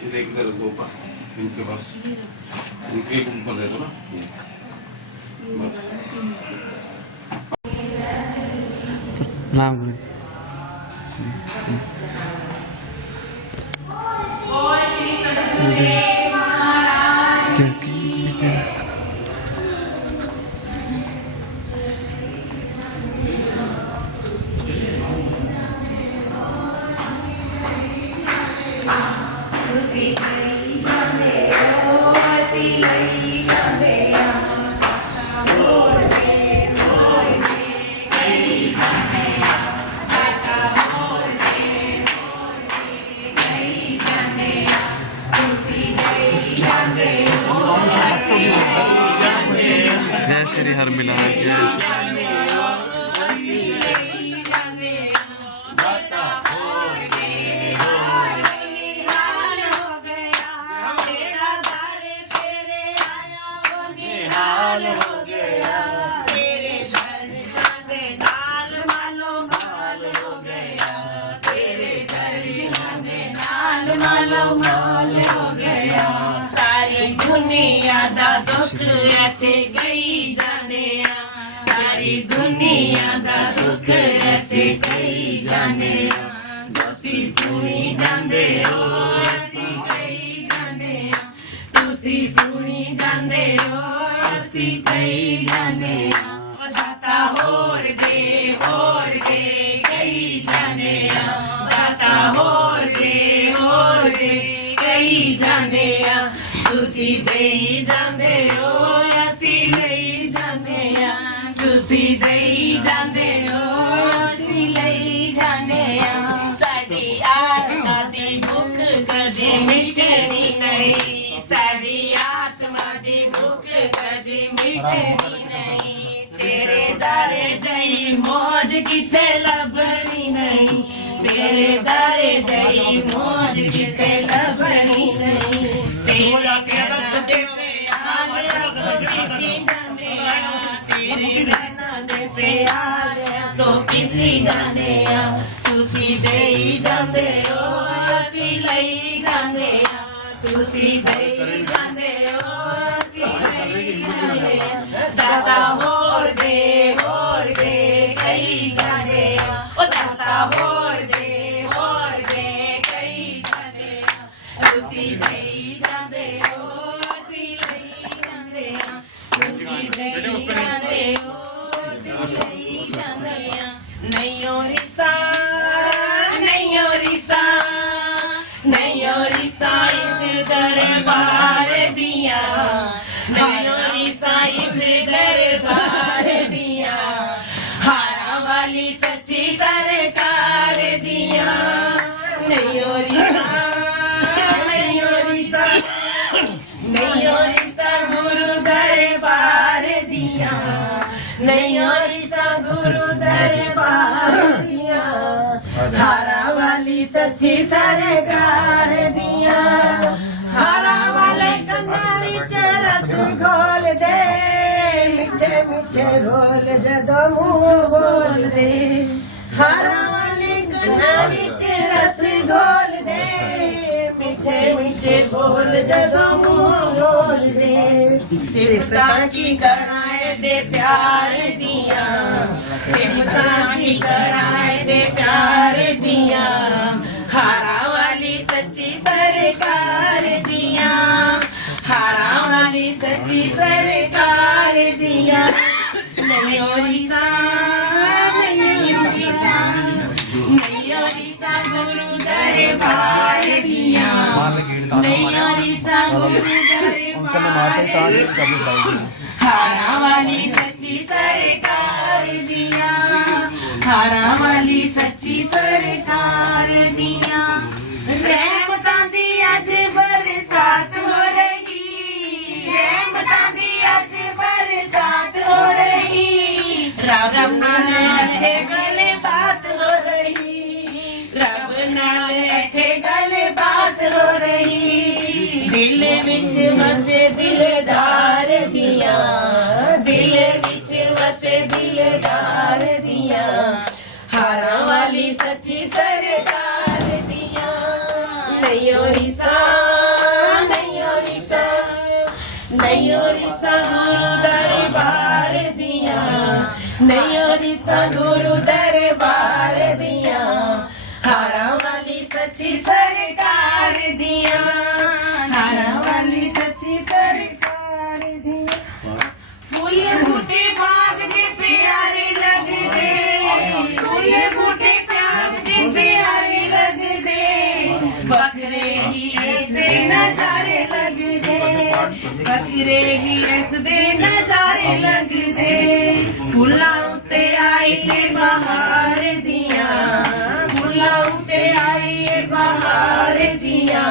सीधे इधर दो का इनके पास इनके ऊपर दे दो ना ये नाम जय श्री हरमिलास जय श्री सारी दुनिया दा दुख ऐसे गई जाने सारी दुनिया दा दुख ऐसे गई जाने तुसी सुनी जांदे हो असी गई जाने तुसी सुनी जांदे हो असी गई जाने दाता होर दे गई जाने दाता होर दे गई जाने तुसी देई जांदे हो असी लई जांदे तुसी देई जांदे हो असी लई जांदे साडी आत्मा दी भुख कदी मिटनी नहीं साडी आत्मा दी भुख कदी मिटनी नहीं तेरे दारे जई मौज किते लभनी नहीं तेरे दारे जई मौज किते लभनी नहीं तेरा प्यार दे प्यार तेरे बहना दे प्यार तो किसी जाने तुसी देई जांदे हो असी लई जांदे तुसी देई जांदे हो असी लई जांदे दाता होर दे कई जाने ओ दाता होर दे कई जाने तुसी देई जांदे हो असी लई जांदे तुसी देई जांदे हो असी लई जांदे नहीं ओ रिसा इस दरबार दिया नहीं ओ रिसा इस दरबार दिया हारा वाली सच्ची सरकार दिया नहीं ओ रिसा गुरु दरबार दिया नहीं गुरु दरबार दिया हारा वाली सच्ची सरकार दिया हारा वाले कन्ना विच रस घोल दे मिठे मिठे बोल जदों मुंह बोल दे हारा वाले कन्ना विच रस घोल दे मिठे मिठे बोल जदों मुंह बोल दे सिफतां की कराए दे प्यार दिया सिफतां की कराए दे प्यार दिया हारा वाली सच्ची सरकार दिया हारा वाली सच्ची सरकार दिया नहीं ओरिसा गुरु दरबार दिया नहीं ओरिसा गुरु दरबार हारा वाली सच्ची सरकार दिया हारा वाली सच्ची सरकार दिया रहमतां दी अज बरसात हो रही रहमतां दी अज बरसात हो रही रब नाल ऐथे गल बात हो रही रब नाल ऐथे गल बात हो रही दिल विच वसे दिलदार दिया दिल विच वसे दिलदार दिया हारा वाली सच्ची सरकार दिया नहीं ओरिसा ਫਕੀਰੇਗੀ ਇਸ ਦੇ ਨਜ਼ਾਰੇ ਲੱਗਦੇ ਫੁੱਲਾਂ ਉੱਤੇ ਆਈਏ ਬਹਾਰ ਦੀਆਂ ਫੁੱਲਾਂ ਉੱਤੇ ਆਈਏ ਬਹਾਰ ਦੀਆਂ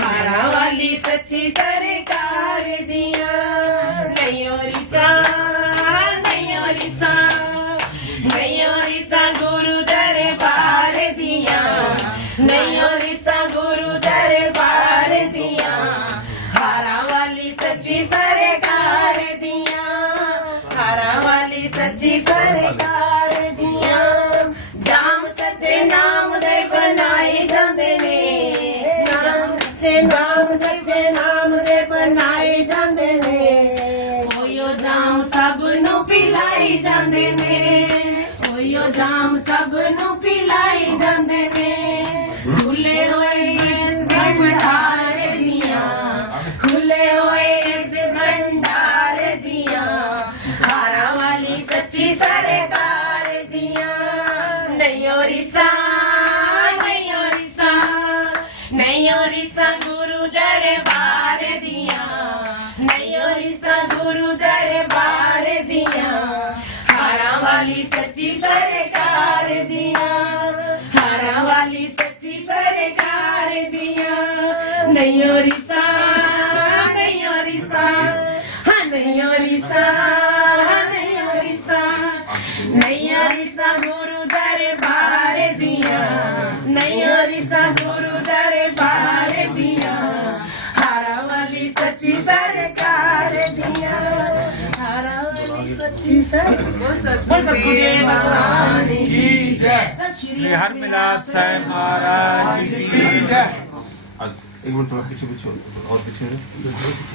ਹਾਰਾਂ ਵਾਲੀ ਸੱਚੀ ਸਰਕਾਰ ਦੀਆਂ ਨਈਓ ਰੀਸਾਂ ਗੁਰੂ ਦਰਬਾਰ ਦੀਆਂ ਨਈਓ ਰੀਸਾਂ ਗੁਰੂ ਦਰਬਾਰ ਦੀਆਂ ਹਾਰਾਂ ਵਾਲੀ ਸੱਚੀ ਸਰਕਾਰ ਦੀਆਂ ਹਾਰਾਂ ਵਾਲੀ ਸੱਚੀ ਸਰਕਾਰ ਦੀਆਂ ਜਾਮ ਸੱਚੇ ਨਾਮ ਦੇ ਬਣਾਏ ਜਾਂਦੇ ਨੇ ਸੱਚੇ ਨਾਮ ਦੇ ਬਣਾਏ ਜਾਂਦੇ ਨੇ ਹੋਇਓ ਜਾਮ ਸਭ ਨੂੰ ਪਿਲਾਈ ਜਾਂਦੇ ਨੇ ਹੋਇਓ ਜਾਮ ਸਭ ਨੂੰ ਪਿਲਾਈ ਜਾਂਦੇ ਨੇ ਖੁੱਲੇ ਹੋਏ ਭੰਡਾਰ ਦੀਆਂ ਖੁੱਲੇ ਹੋਏ ਭੰਡਾਰ ਦੀਆਂ ਹਾਰਾਂ ਵਾਲੀ ਸੱਚੀ ਸਰਕਾਰ ਦੀਆਂ ਨਈਓ ਰੀਸਾਂ ਗੁਰੂ ਦਰਬਾਰ ਦੀਆਂ ਨਈਓ ਰੀਸਾਂ ਗੁਰੂ ਦਰਬਾਰ ਦੀਆਂ ਹਾਰਾਂ ਵਾਲੀ ਸੱਚੀ ਸਰਕਾਰ ਦੀਆਂ ਹਾਰਾਂ ਵਾਲੀ ਸੱਚੀ ਸਰਕਾਰ ਦੀਆਂ ਨਈਓ ਰੀਸਾਂ ਗੁਰੂ ਦਰਬਾਰ ਦੀਆਂ ਨਈਓ ਰੀਸਾਂ ਗੁਰੂ ਦਰਬਾਰ ਦੀਆਂ ਹਾਰਾਂ ਵਾਲੀ ਸੱਚੀ ਸਰਕਾਰ ਦੀਆਂ ਹਾਰਾਂ ਵਾਲੀ ਸੱਚੀ ਸਰਕਾਰ ਭਗਵਾਨ ਕੀ ਜੈ श्री हरमिलाद साहब महाराज की जय। एक मिनट थोड़ा पीछे हो और पीछे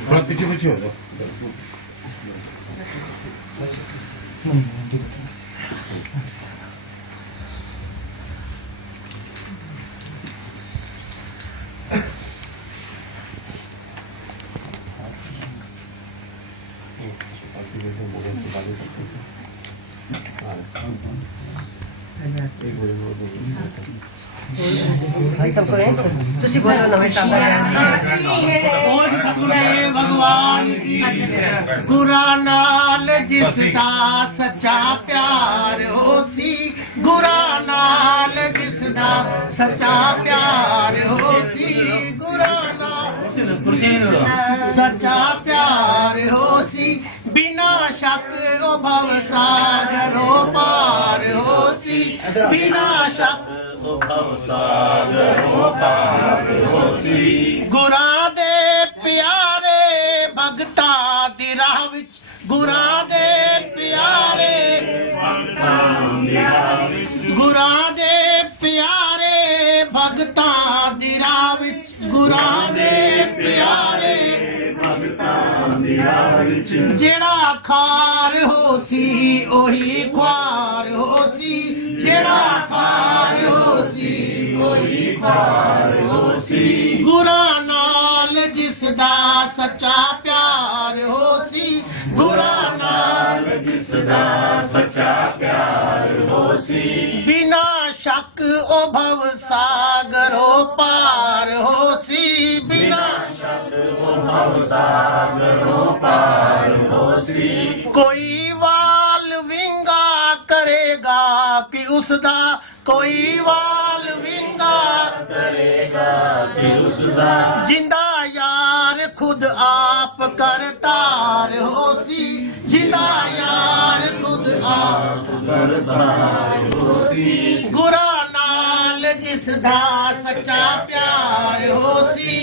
थोड़ा पीछे हो जाओ ਤੁਸੀਂ ਬੋਲੋ ਨਾ भगवान की गुरा नाल जिसदा सच्चा प्यार होसी गुरा नाल जिसदा सच्चा प्यार होसी गुरा नाल सच्चा प्यार होसी बिना शक ओ भव सागरो पार होसी बिना शक ओ भव सागरो पार होसी गुरा दे प्यारे भगता दी राह विच गुरा दे प्यारे गुरा दे प्यारे भगता दी राह विच गुरा दे प्यारे भगता दी राह विच जेड़ा खार होसी ओही ख्वार होसी जेड़ा खार होसी ओही ख्वार होसी गुरा नाल जिसदा सच्चा प्यार होसी गुरा नाल जिसदा सच्चा प्यार होसी बिना शक ओ भव सागरो पार होसी बिना शक ओ भव सागरो पार होसी कोई वाल विंगा करेगा कि उसदा कोई वाल विंगा करेगा कि उसदा जिंदा यार खुद आप करतार होसी जिंदा यार खुद आप करतार होसी गुरा नाल जिसदा सच्चा प्यार होसी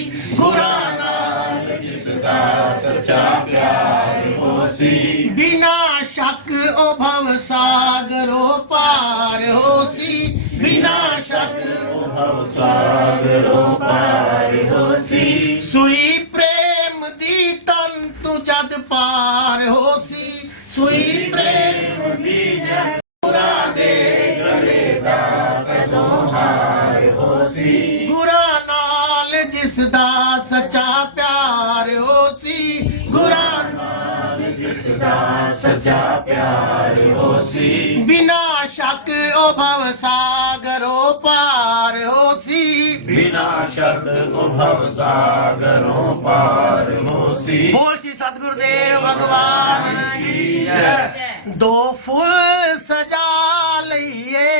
गुरा नाल जिसदा सच्चा प्यार होसी बिना शक ओ भव सागरो पार होसी बिना शक ओ भव सागरो पार होसी सुई प्रेम दी तन तू जद पार होसी सुई प्रेम दी जद गुरा दे गलेदा कदों हार होसी गुरा नाल जिसदा सच्चा प्यार होसी गुरा नाल जिसदा सच्चा प्यार होसी बिना शक ओ भव सागरो पार होसी बिना शक ओ भव सागरो पार होसी ਹੋਸੀ बोल श्री सतगुरुदेव भगवान की जय। दो फुल सजा लइए,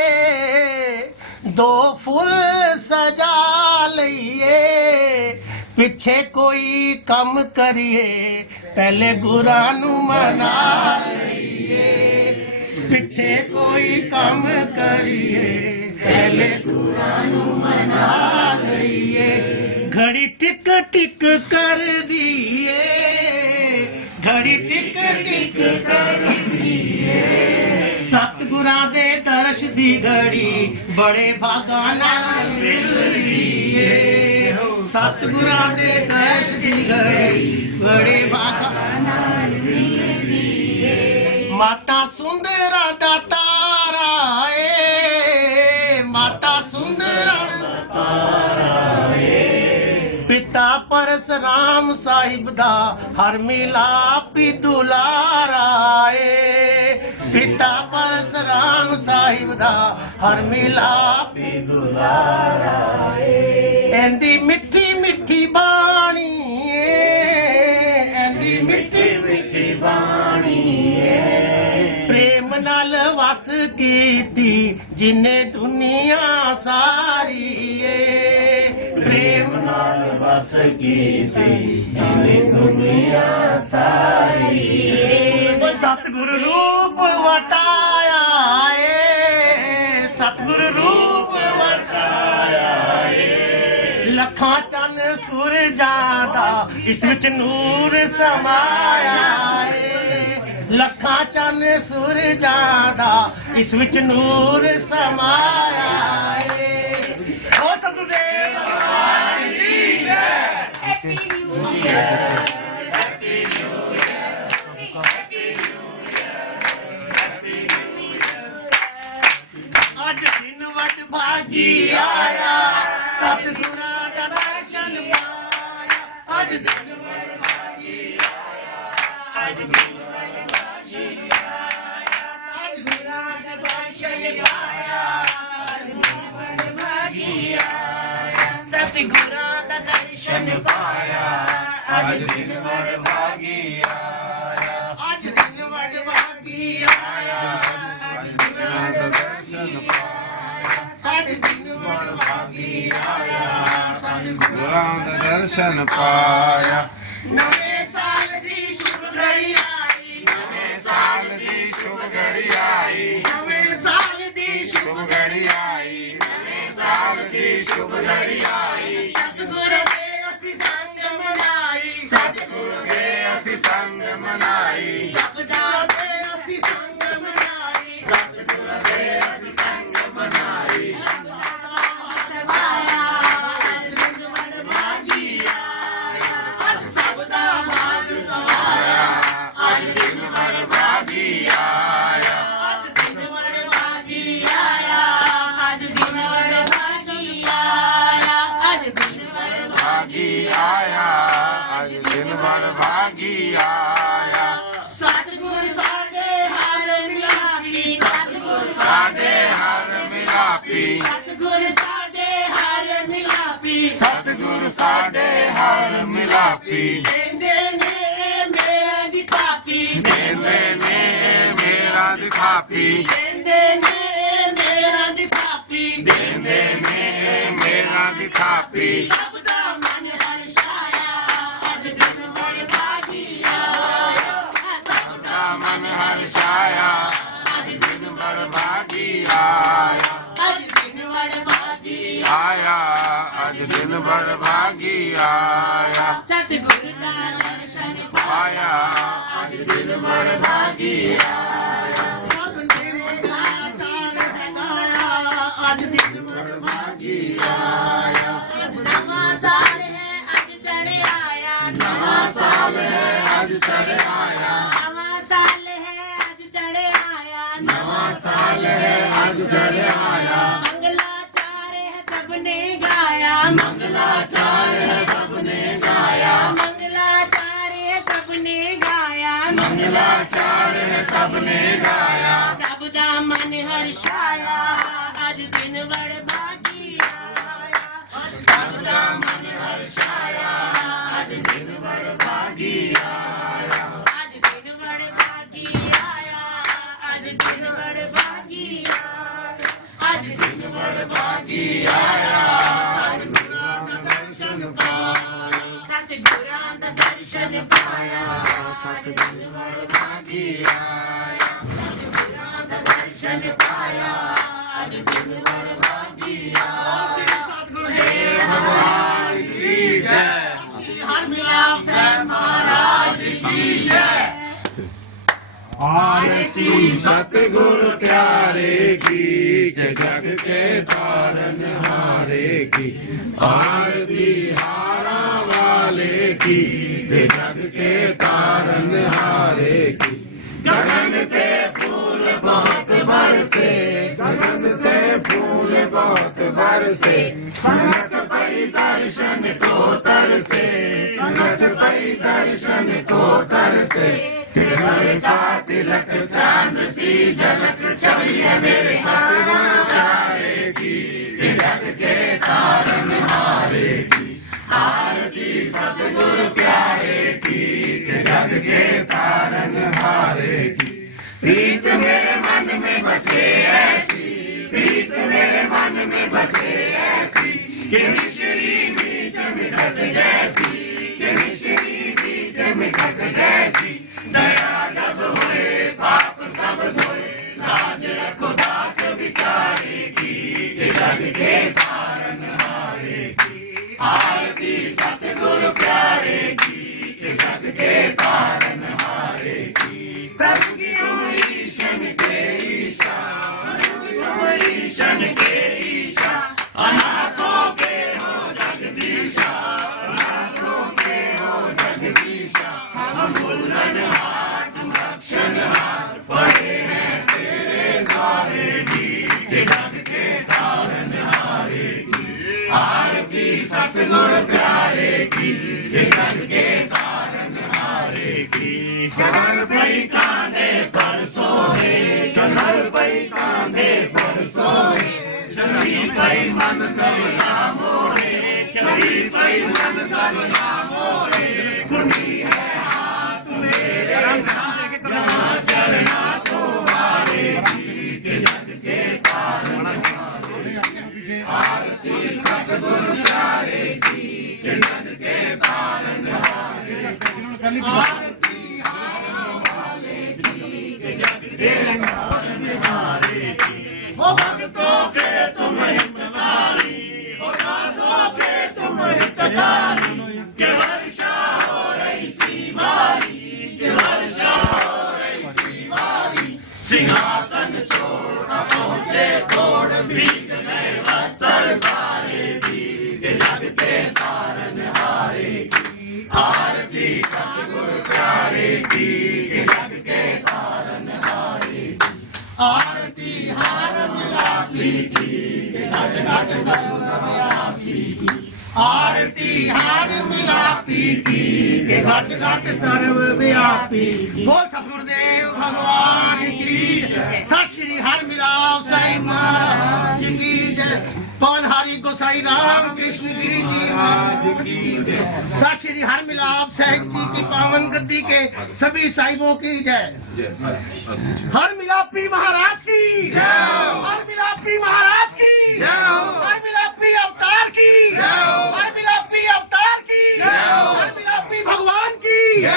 दो फुल सजा लइए, पिछे कोई कम करिए, पहले गुरा नू मना लइए, पिछे कोई कम करिए, पहले गुरा नू मना लइए, घड़ी टिक टिक कर दिए, घड़ी टिक टिक कर दिए, सतगुरां दे दर्श दी घड़ी बड़े भागा नाल मिलदी ए, सतगुरां दे दर्श दी घड़ी बड़े भागा नाल मिलदी ए। माता सुंदरा दा तारा ए, माता सुंदरा दा तारा ए, पिता परशुराम साहिब दा हर मिलापी दुलारा ए, पिता परशुराम साहिब दा हर मिलापी दुलारा ए। एंदी मिठी मिठी बाणी ए, एंदी मिठी मिठी बाणी ए, प्रेम नाल वस कीती जिन्ने दुनिया सारी ए, प्रेम नाल वस कीती जिन्ने दुनिया सारी ए। सतगुरु रूप वटाया ए, सतगुरु रूप वटाया ए, लखां चन सूरजां दा इस विच नूर समाया ए, लखां चन सूरजां दा इस विच नूर समाया ए। ओ सतगुरुदेव भगवान की जय। Happy new year. अज दिन वड भागी आया, सतगुरां दा दर्शन पाया, अज दिन वड भागी आया, अज दिन वड भागी आया, सतगुरां दा दर्शन पाया, अज दिन वड भागी आया, सतगुरां दा दर्शन पाया, अज दिन वड भागी आया, अज दिन वड भागी आया, सतगुरां दा दर्शन पाया, अज दिन वड भागी आया, सतगुरां दा दर्शन पाया। नवे साल दी शुभ घड़ी आई, नवे साल दी शुभ घड़ी आई, नवे साल दी शुभ घड़ी आई, नवे साल दी शुभ घड़ी आई, सतगुरु दे असी संग मनाई, सतगुरु दे असी संग मनाई, जपदा दे असी संग मनाई, सतगुरु दे असी संग मनाई। अज दिन वड भागी आया, अज दिन वड भागी आया, अज दिन वड भागी आया, अज दिन वड भागी आया, अज दिन वड भागी आया। सतगुर साडे हर मिलापी, सतगुर साडे हर मिलापी, सतगुर साडे हर मिलापी, सतगुर साडे हर मिलापी, देंदे ने मेरा दी पापी, देंदे ने मेरा दी पापी, देंदे ने मेरा दी पापी, देंदे ने मेरा दी पापी, सब दा मन हर्षाया, अज दिन वड भागी आया, सब दा मन हर्षाया, अज दिन वड भागी आया, अज दिन वड भागी आया, अज दिन वड भागी आया, सतगुरु दा दर्शन पाया, अज दिन वड भागी आया, सबने मेरा चार सगाया, अज दिन वड भागी आया, नवा साल है अज चढ़ आया, नवा साल है अज चढ़ आया, नवा साल है अज चढ़ आया, नवा साल है अज चढ़ आया, मंगलाचार है सबने गाया, मंगलाचार है सबने गाया, मंगलाचार है सबने गाया, मंगलाचार है सबने गाया, सब दा मन हर्षाया, अज दिन वड भागी आया, सब दा मन हर्षाया, अज दिन वड भागी दर्शन पाया आज गुरुवर भागी आया दर्शन पाया आज गुरुवर भागी आया सतगुरुदेव भगवान की जय हरमिलाप साईं महाराज की जय आरती सतगुरु प्यारे की जग के तारन हारे की आरती हारा वाले की जग के तारन हारे की गगन से फूल बहुत बरसे गगन से फूल बहुत बरसे संगत पई दर्शन को तरसे संगत पई दर्शन को तरसे घर का तिलक चांद सी झलक छवि है मेरे सतगुरु प्यारे की जग के तारन हारे की आरती सतगुरु प्यारे की जग के तारन हारे की प्रीत मेरे मन में बसे ऐसी प्रीत मेरे मन में बसे ऐसी कि मिश्री बीच मिठत जैसी कि मिश्री बीच मिठत जैसी दया जब हुए पाप सब धोए लाज रखो दास बिचारे की जग के तारन हारे की आरती सतगुरु प्यारे की जग के तारन हारे की प्रभु की तुम ईशन के ईशा तुम ईशन के ईशा अनाथों के हो जगदीशा अनाथों के हो जगदीशा हम बुलंद हाथ रक्षण हाथ पड़े हैं तेरे द्वारे की जग के तारन हारे की आरती सतगुरु प्यारे की जग के तारन हारे की चढ़ल पई कांधे पर सोहे चढ़ल पई कांधे पर सोहे चढ़ी पई मन सब नामोहे चढ़ी पई मन सब नामोहे खुशी है हाथ मेरे जहाँ चलना तो हारे की जग के तारन हारे की आरती सतगुरु प्यारे की जग के तारन हारे की आरती हारा वाले की जग के तारन हारे की हो भक्तों के तुम हितकारी हो दासों के तुम हितकारी कि वर्षा हो रही सी बारी कि वर्षा हो रही सी बारी सिंहासन छोड़ पहुंचे तोड़ बीच में वस्त्र सारे की जग के तारन हारे की आरती सतगुरु प्यारे की जग के तारन हारे की आरती हार मिलापी की घट घट सर्वव्यापी की आरती हार मिलापी की घट घट सर्वव्यापी बोल सतगुरुदेव भगवान की सत श्री हर मिलाप साईं महाराज की जय पवनहारी गोसाई राम कृष्ण गिरी जी महाराज की जय सत श्री हर मिलाप साहिब जी की पावन गद्दी के सभी साहिबों की जय हर मिलापी महाराज की जय हर मिलापी महाराज की जय हर मिलापी अवतार की जय हर मिलापी अवतार की जय हर मिलापी भगवान की जय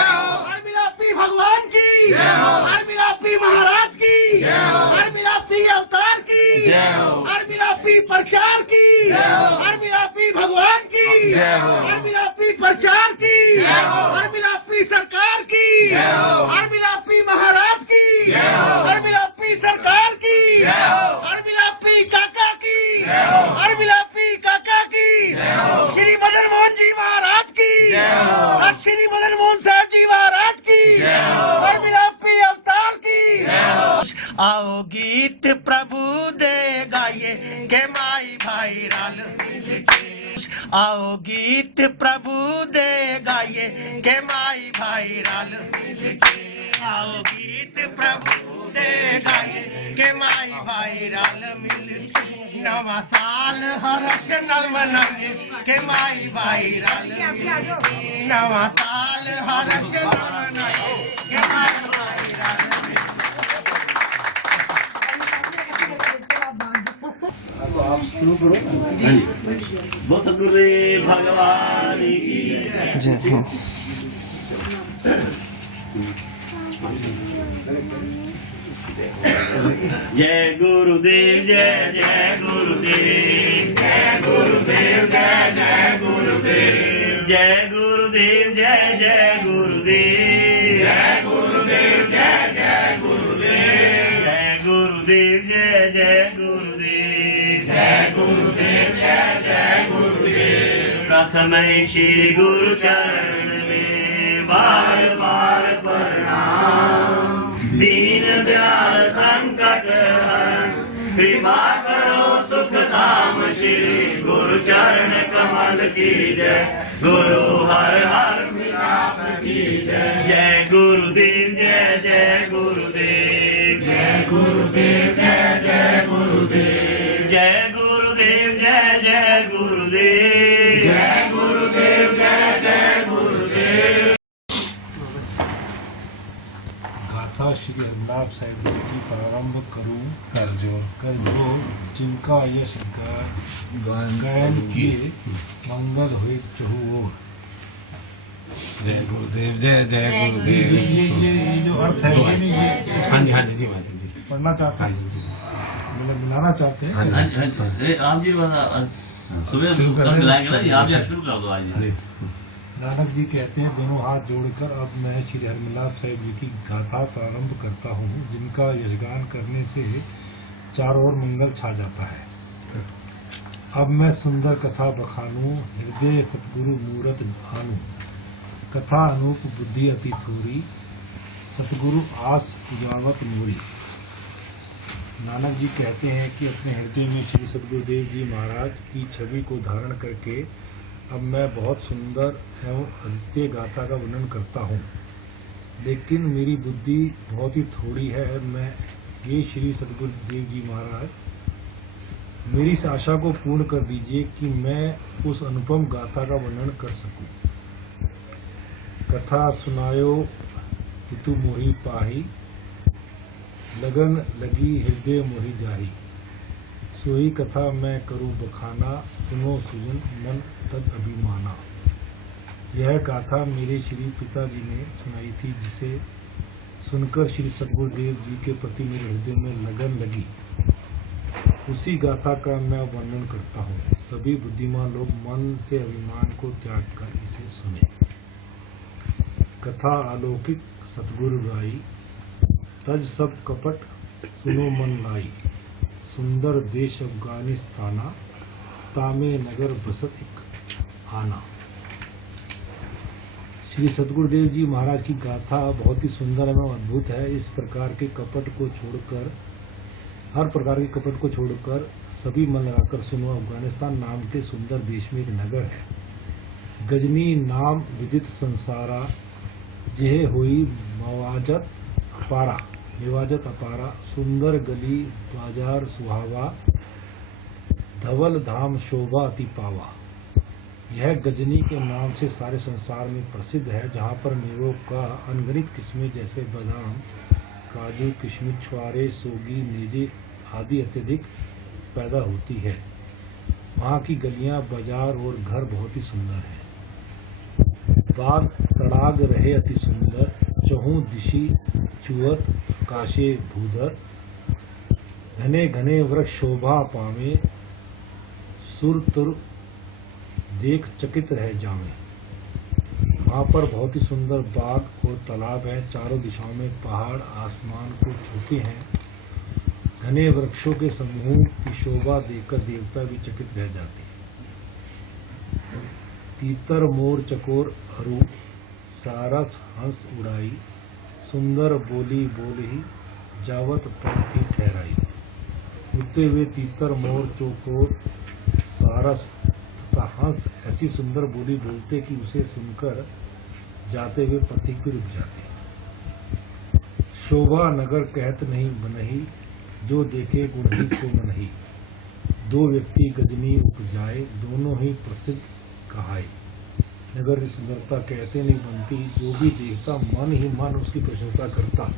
हर मिलापी भगवान की जय हर मिलापी महाराज की जय हर मिलापी अवतार की जय हर मिलापी प्रचार की हर मिलापी भगवान की हर मिलापी प्रचार की हर मिलापी सरकार की हर मिलापी महाराज की हर मिलापी सरकार की हर मिलापी काका की हर मिलापी काका की श्री मदन मोहन जी महाराज की श्री मदन मोहन साहब जी महाराज की हर मिलापी अवतार की आओ गीत प्रभु दे गाइए के माई भाई राल आओ गीत प्रभु दे गाइए के माई भाई राल आओ गीत प्रभु दे गाइए के माई भाई राल मिल नवा साल हर्ष नल मनाए के माई भाई राल नवा साल हर्ष नल मनाए के माई भाई राल आप शुरू करो जी बोल सतगुरुदेव भगवान की जय हो। जय गुरुदेव जय जय गुरुदेव, जय गुरुदेव जय जय गुरुदेव, जय गुरुदेव जय जय गुरुदेव, जय गुरुदेव जय जय गुरुदेव, जय गुरुदेव जय जय गुरुदेव, जय गुरुदेव जय जय गुरुदेव। प्रथम श्री गुरु चरण में बार बार प्रणाम, दीन दयाल संकट हरण, कृपा करो सुख धाम श्री गुरु चरण कमल की जय, गुरु हर हर मिलाप की जय। जय गुरुदेव जय जय गुरुदेव, जय गुरुदेव जय जय गुरुदेव, जय गुरुदेव जय जय गुरुदेव, जय गुरुदेव जय जय गुरुदेव। गाथा श्री हरनाथ साहिब जी की प्रारंभ करूं कर जो जिनका यश गायन किए मंगल हुए चहु ओर। जय गुरुदेव जय जय गुरुदेव। ये जो अर्थ है ये नहीं ये हाँ जी हाँ जी महाराज जी पढ़ना चाहते हाँ हैं, जी मतलब मिलाना चाहते हैं। हाँ जी आप जी सुबह शुरू कर दें। मिलाएंगे ना, आप जी शुरू कर दो आज। नानक जी कहते हैं दोनों हाथ जोड़कर अब मैं श्री हरमिलाप साहिब जी की गाथा प्रारंभ करता हूँ, जिनका यशगान करने से चारों ओर मंगल छा जाता है। अब मैं सुंदर कथा बखानू, हृदय सतगुरु मूरत भानु, कथा अनूप बुद्धि अति थोरी, सतगुरु आस उजावत मोरी। नानक जी कहते हैं कि अपने हृदय में श्री सतगुरुदेव जी महाराज की छवि को धारण करके अब मैं बहुत सुंदर एवं अद्वितीय गाथा का वर्णन करता हूँ, लेकिन मेरी बुद्धि बहुत ही थोड़ी है। मैं ये श्री सतगुरुदेव जी महाराज मेरी इस आशा को पूर्ण कर दीजिए कि मैं उस अनुपम गाथा का वर्णन कर सकूं। कथा सुनायो पितु मोहि पाही, लगन लगी हृदय मोहि जाही, सोई कथा मैं करूं बखाना, सुनो सुजन मन तद अभिमाना। यह गाथा मेरे श्री पिताजी ने सुनाई थी, जिसे सुनकर श्री सतगुरुदेव जी के प्रति मेरे हृदय में लगन लगी। उसी गाथा का मैं वर्णन करता हूँ। सभी बुद्धिमान लोग मन से अभिमान को त्याग कर इसे सुने। कथा अलौकिक सतगुरु गाई, तज सब कपट सुनो मन लाई, सुंदर देश अफगानिस्ताना, तामे नगर बसत एक आना। श्री सतगुरुदेव जी महाराज की गाथा बहुत ही सुंदर एवं अद्भुत है। इस प्रकार के कपट को छोड़कर, हर प्रकार के कपट को छोड़कर सभी मन लगाकर सुनो। अफगानिस्तान नाम के सुंदर देश में एक नगर है, गजनी नाम विदित संसारा, जेह हुई मवाजत अपारा, निवाजत अपारा, सुंदर गली बाजार सुहावा, धवल धाम शोभा अति पावा। यह गजनी के नाम से सारे संसार में प्रसिद्ध है, जहाँ पर मेवों का अनगिनत किस्में जैसे बादाम, काजू, किशमिश, छुआरे, सोगी, नेजे आदि अत्यधिक पैदा होती है। वहाँ की गलियाँ, बाजार और घर बहुत ही सुंदर हैं। बाग तड़ाग रहे अति सुंदर, चहु दिशि चुअत काशे भूधर, घने घने वृक्ष शोभा पावे, सुर तुर देख चकित रह जावे। वहाँ पर बहुत ही सुंदर बाग और तालाब है। चारों दिशाओं में पहाड़ आसमान को छूते हैं। घने वृक्षों के समूह की शोभा देखकर देवता भी चकित रह जाते हैं। तीतर मोर चकोर अरु, सारस हंस उड़ाई, सुंदर बोली बोली जावत पंथी ठहराई। उड़ते हुए तीतर मोर चकोर सारस तथा हंस ऐसी सुंदर बोली बोलते कि उसे सुनकर जाते हुए पथिक भी रुक जाते। शोभा नगर कहत नहीं बनही, जो देखे गुण ही सो मनही। दो व्यक्ति गजनी उपजाए, दोनों ही प्रसिद्ध कहाए। नगर की सुंदरता कहते नहीं बनती, जो भी देखता मन ही मन उसकी प्रशंसा करता।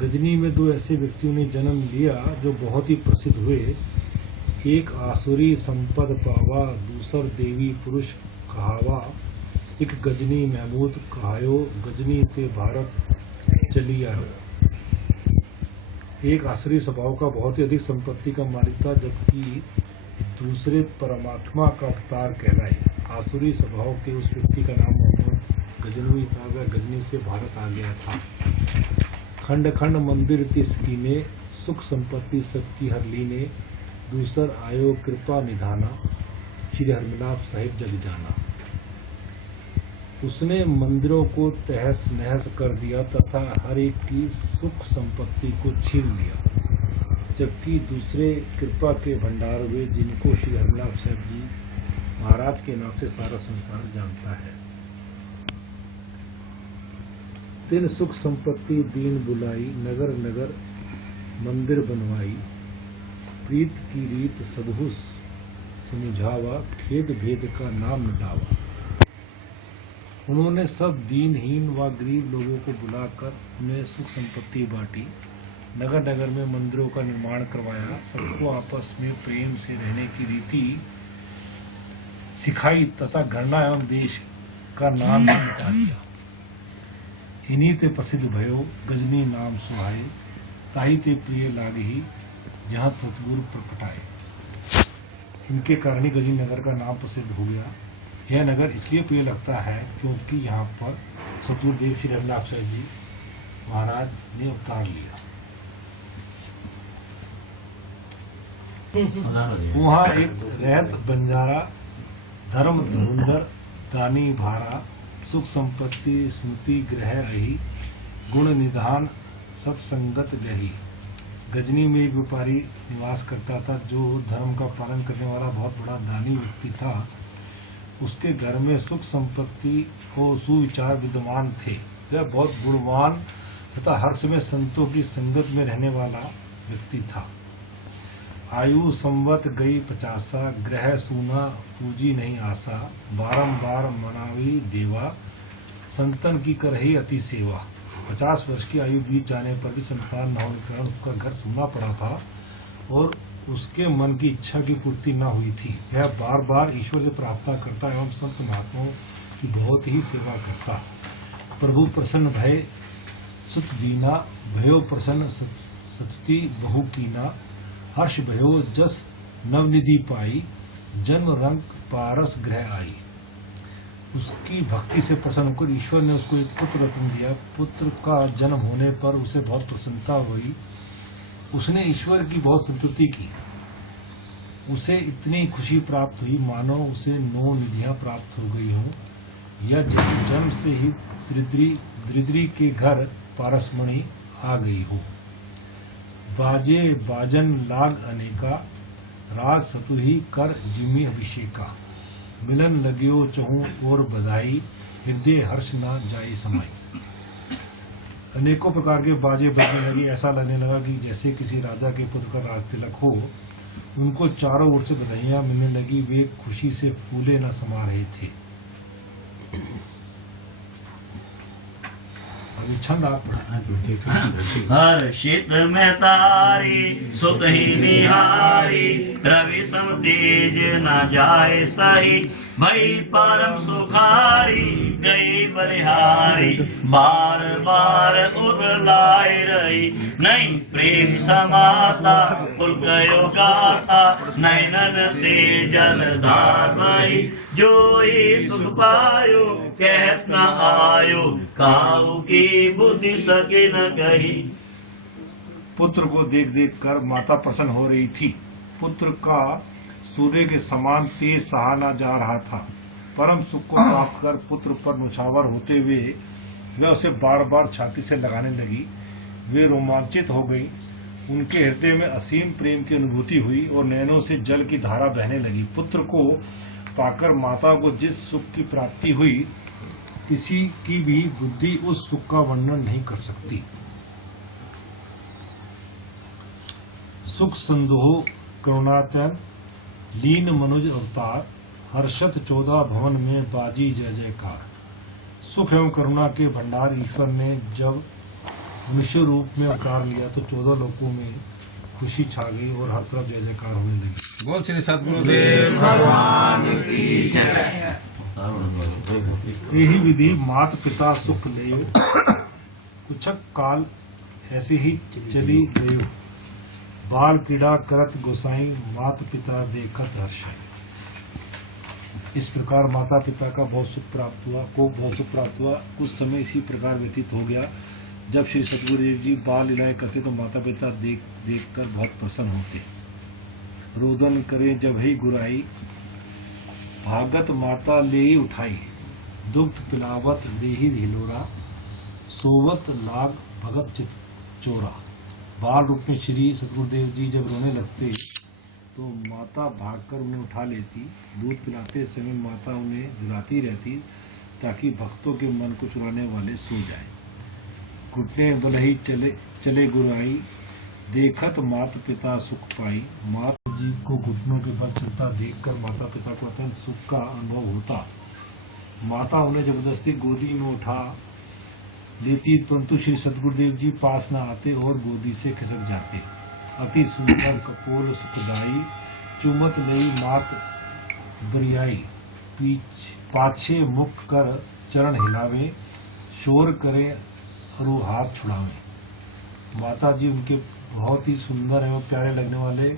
गजनी में दो ऐसे व्यक्तियों ने जन्म लिया जो बहुत ही प्रसिद्ध हुए। एक आसुरी संपद पावा, दूसर देवी पुरुष कहावा। एक गजनी महमूद कहायो गजनी ते भारत चली आयो। एक आसुरी स्वभाव का बहुत ही अधिक संपत्ति का मालिक था, जबकि दूसरे परमात्मा का अवतार कहलाए। आसुरी स्वभाव के उस व्यक्ति का नाम मोहम्मद गजनवी था। वह गजनी से भारत आ गया था। खंड खंड मंदिर तिसकीने, सुख संपत्ति सबकी हर लीने। दूसर आयो कृपा निधाना, श्री हरमिलाप साहिब जग जाना। उसने मंदिरों को तहस नहस कर दिया तथा हर एक की सुख संपत्ति को छीन लिया, जबकि दूसरे कृपा के भंडार हुए, जिनको श्री हरमिलाप साहिब जी महाराज के नाम से सारा संसार जानता है। तिन सुख संपत्ति दीन बुलाई, नगर नगर मंदिर बनवाई। प्रीत की रीत सदहुस समझावा, खेद भेद का नाम मिटावा। उन्होंने सब दीनहीन व गरीब लोगों को बुलाकर उन्हें सुख संपत्ति बांटी, नगर नगर में मंदिरों का निर्माण करवाया, सबको आपस में प्रेम से रहने की रीति सिखाई तथा घृणा एवं देश का नाम भी मिटा दिया। इन्हीं ते प्रसिद्ध भयो गजनी नाम सुहाए, ताही ते प्रिय लागही जहां सतगुरु प्रकटाए। इनके कारण ही गजनी नगर का नाम प्रसिद्ध हो गया। यह नगर इसलिए प्रिय लगता है क्योंकि यहाँ पर सतगुरु देव श्री हरमिलाप साहिब जी महाराज ने अवतार लिया। वहाँ एक रहत बंजारा, धर्म धुरंधर, दानी भारा, सुख संपत्ति स्मृति ग्रह अही, गुण निधान सत्संगत गही। गजनी में एक व्यापारी निवास करता था, जो धर्म का पालन करने वाला बहुत बड़ा दानी व्यक्ति था। उसके घर में सुख संपत्ति और सुविचार विद्यमान थे। वह बहुत गुणवान तथा हर समय संतों की संगत में रहने वाला व्यक्ति था। आयु संवत गई 50, ग्रह सूना पूजी नहीं आशा। बारंबार मनावी देवा, संतन की करही अति सेवा। 50 वर्ष की आयु बीत जाने पर भी संतान न होने के कारण उसका घर सूना पड़ा था और उसके मन की इच्छा की पूर्ति न हुई थी। वह बार बार ईश्वर से प्रार्थना करता एवं संत महात्माओं की बहुत ही सेवा करता। प्रभु प्रसन्न भय सुत दीना, भयो प्रसन्न सतति बहु कीना। हर्ष भयो जस नवनिधि पाई, जन्म रंग पारस ग्रह आई। उसकी भक्ति से प्रसन्न होकर ईश्वर ने उसको एक पुत्र रत्न दिया। पुत्र का जन्म होने पर उसे बहुत प्रसन्नता हुई। उसने ईश्वर की बहुत संतुष्टि की। उसे इतनी खुशी प्राप्त हुई मानो उसे 9 निधियां प्राप्त हो गई हों। या जन्म से ही दरिद्री के घर पारसमणि आ गई हो। बाजे बाजन लाग अनेका, राज सतुही कर जिमी अभिषेका। मिलन लगियो चहूं और बधाई, हृदय हर्ष ना जाए समाई। अनेकों प्रकार के बाजे बजने लगे। ऐसा लगने लगा कि जैसे किसी राजा के पुत्र का राज तिलक हो। उनको चारों ओर से बधाइयां मिलने लगी। वे खुशी से फूले न समा रहे थे। अभी छंद आप हर्षित में तारी सुत ही निहारी, रवि सम तेज न जाए सही। भई परम सुखारी गई बलिहारी, बार बार उगलाए रही। नहीं प्रेम समाता कुल गयो गाता, नैनन से जलधार बही। जो ये सुख पायो कहत न आयो, काहू की बुद्धि सके न कही। पुत्र को देख देख कर माता प्रसन्न हो रही थी। पुत्र का सूर्य के समान तेज सहा न जा रहा था। परम सुख को प्राप्त कर पुत्र पर नुछावर होते हुए वह उसे बार बार छाती से लगाने लगी। वे रोमांचित हो गई। उनके हृदय में असीम प्रेम की अनुभूति हुई और नैनों से जल की धारा बहने लगी। पुत्र को पाकर माता को जिस सुख की प्राप्ति हुई, किसी की भी बुद्धि उस सुख का वर्णन नहीं कर सकती। सुख संदोह करुणातन लीन मनुज अवतार, हर्षत 14 भवन में बाजी जय जयकार। सुख एवं करुणा के भंडार ईश्वर ने जब मनुष्य रूप में अवतार लिया तो 14 लोकों में खुशी छा गई और हर तरफ जय जयकार होने लगी। बोल श्री सतगुरुदेव भगवान की जय। यही विधि मात पिता सुख लेयो, कुछक काल ऐसी ही चली गयो। बाल क्रीड़ा करत गोसाई, मात पिता देखत हर्षाई। इस प्रकार माता पिता का बहुत सुख प्राप्त हुआ। कुछ समय इसी प्रकार व्यतीत हो गया। जब श्री सतगुरुदेव जी बाल लीलाएं करते तो माता पिता देख कर बहुत प्रसन्न होते। रोदन करे जब ही गुराई, भागत माता ले उठाई। दुग्ध पिलावत देही ढिलोरा, सोवत लाग भगत चित चोरा। बाल रूप में श्री सतगुरुदेव जी जब रोने लगते तो माता भागकर उन्हें उठा लेती। दूध पिलाते समय माता उन्हें झुलाती रहती ताकि भक्तों के मन को चुराने वाले सो जाएं। घुटने बलही चले गुराई, देखत माता पिता सुख पाई। माता जी को घुटनों के बल चलता देखकर माता पिता को अत्यंत सुख का अनुभव होता। माता उन्हें जबरदस्ती गोदी में उठा लेती, परंतु श्री सतगुरुदेव जी पास न आते और गोदी से खिसक जाते। अति सुंदर कपोल सुखदाई, चुमत लई मात बरियाई। पाछे मुख कर चरण हिलावे, शोर करे और हाथ छुड़ावे। माता जी उनके बहुत ही सुंदर एवं प्यारे लगने वाले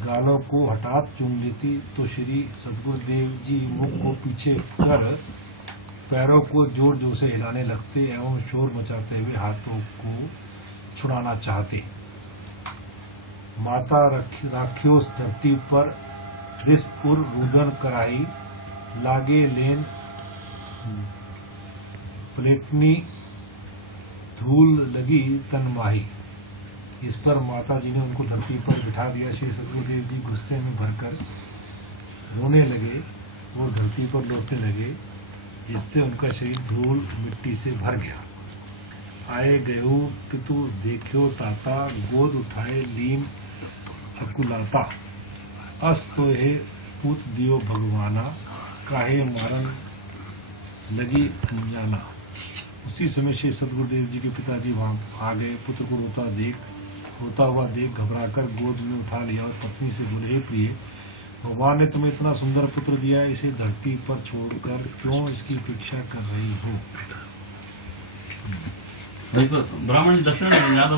गालों को हठात चूम लेती तो श्री सतगुरुदेव जी मुख को पीछे कर पैरों को जोर जोर से हिलाने लगते एवं शोर मचाते हुए हाथों को छुड़ाना चाहते। माता राखियो धरती पर रिसपुर रुदन कराई, लागे लेन प्लेटनी धूल लगी तन माही। इस पर माता जी ने उनको धरती पर बिठा दिया। श्री सतगुरुदेव जी गुस्से में भरकर रोने लगे, वो धरती पर लौटने लगे, जिससे उनका शरीर धूल मिट्टी से भर गया। आए गयो पितु देखियो ताता, गोद उठाए लीन अकुलाता। अस तो हे पूत दियो भगवाना, काहे मारन लगी अनजाना। उसी समय श्री सतगुरुदेव जी के पिताजी वहां आ गए। पुत्र को रोता हुआ देख घबराकर गोद में उठा लिया और पत्नी से बोले, हे प्रिय, भगवान ने तुम्हें इतना सुंदर पुत्र दिया, इसे धरती पर छोड़कर क्यों इसकी उपेक्षा कर रही हो। तो ब्राह्मण दक्षिण ज्यादा दो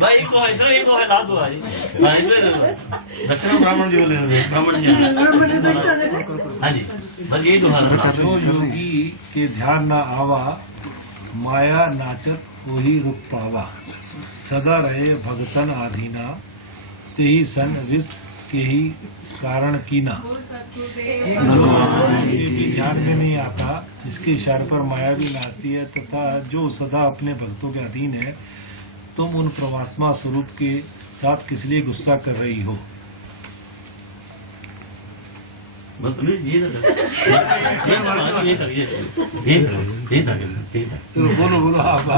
भाई एक को है ला दो भाई दक्षिण ब्राह्मण जी बोले ब्राह्मण जी। हाँ जी, बस यही दोहा। जो योगी के ध्यान न आवा, माया नाचत वही रुक पावा। सदा रहे भगतन आधीना, तेही सन विष के ही कारण कीना। जो भी ध्यान में नहीं आता, इसके इशारे पर माया भी नाचती है, तथा जो सदा अपने भक्तों के अधीन है, तुम उन परमात्मा स्वरूप के साथ किस लिए गुस्सा कर रही हो। बस ये बोलो आप।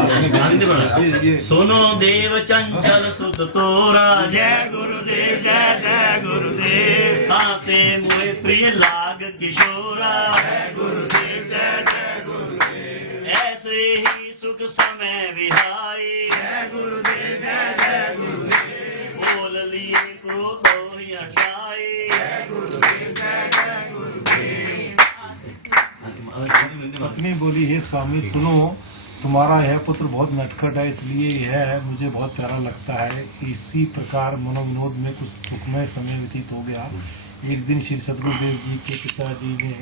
सुनो देव चंचल सुत तोरा, जय गुरुदेव जय जय गुरुदेव। आते मुझे प्रिय लाग किशोरा, जय गुरुदेव जय जय गुरुदेव। ऐसे ही सुख समय विहाई, जय गुरुदेव जय जय गुरुदेव। बोल लिए को तोरी हटाई, जय गुरुदेव जय जय गुरुदेव। पत्नी बोली, हे स्वामी सुनो, तुम्हारा यह पुत्र बहुत नटखट है, इसलिए यह मुझे बहुत प्यारा लगता है। इसी प्रकार मनोविनोद में कुछ सुखमय समय व्यतीत हो गया। एक दिन श्री सतगुरुदेव जी के पिताजी ने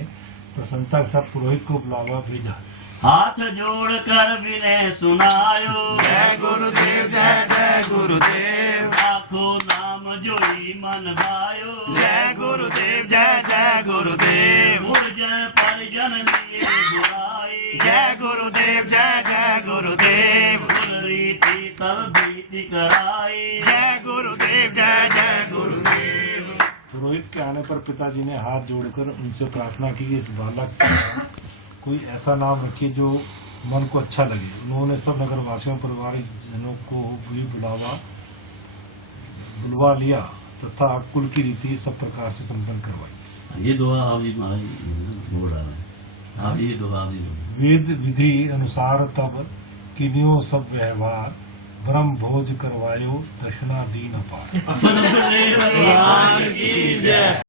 प्रसन्नता के साथ पुरोहित को बुलावा भेजा। हाथ जोड़कर विनय सुनायो, जय गुरुदेव जय जय गुरुदेव। आखो नाम जोई मन भायो, जय गुरुदेव जय जय गुरुदेव। गुरजन परिजन लिए बुलाए, जय गुरुदेव जय जय गुरुदेव। गुर रीति सब बीति कराए, जय गुरुदेव जय जय गुरुदेव। पुरोहित के आने पर पिताजी ने हाथ जोड़कर उनसे प्रार्थना की कि इस बालक का कोई ऐसा नाम रखिए जो मन को अच्छा लगे। उन्होंने सब नगरवासियों पारिवारिक जनों को भी बुलवा लिया तथा कुल की रीति सब प्रकार से संपन्न करवाई। ये दुआ आप जी महाराज बोल रहा है। आप ये दुआ वेद विधि अनुसार तब किनियो सब व्यवहार, ब्रह्म भोज करवायो दशना दीन अपार। भगवान की जय।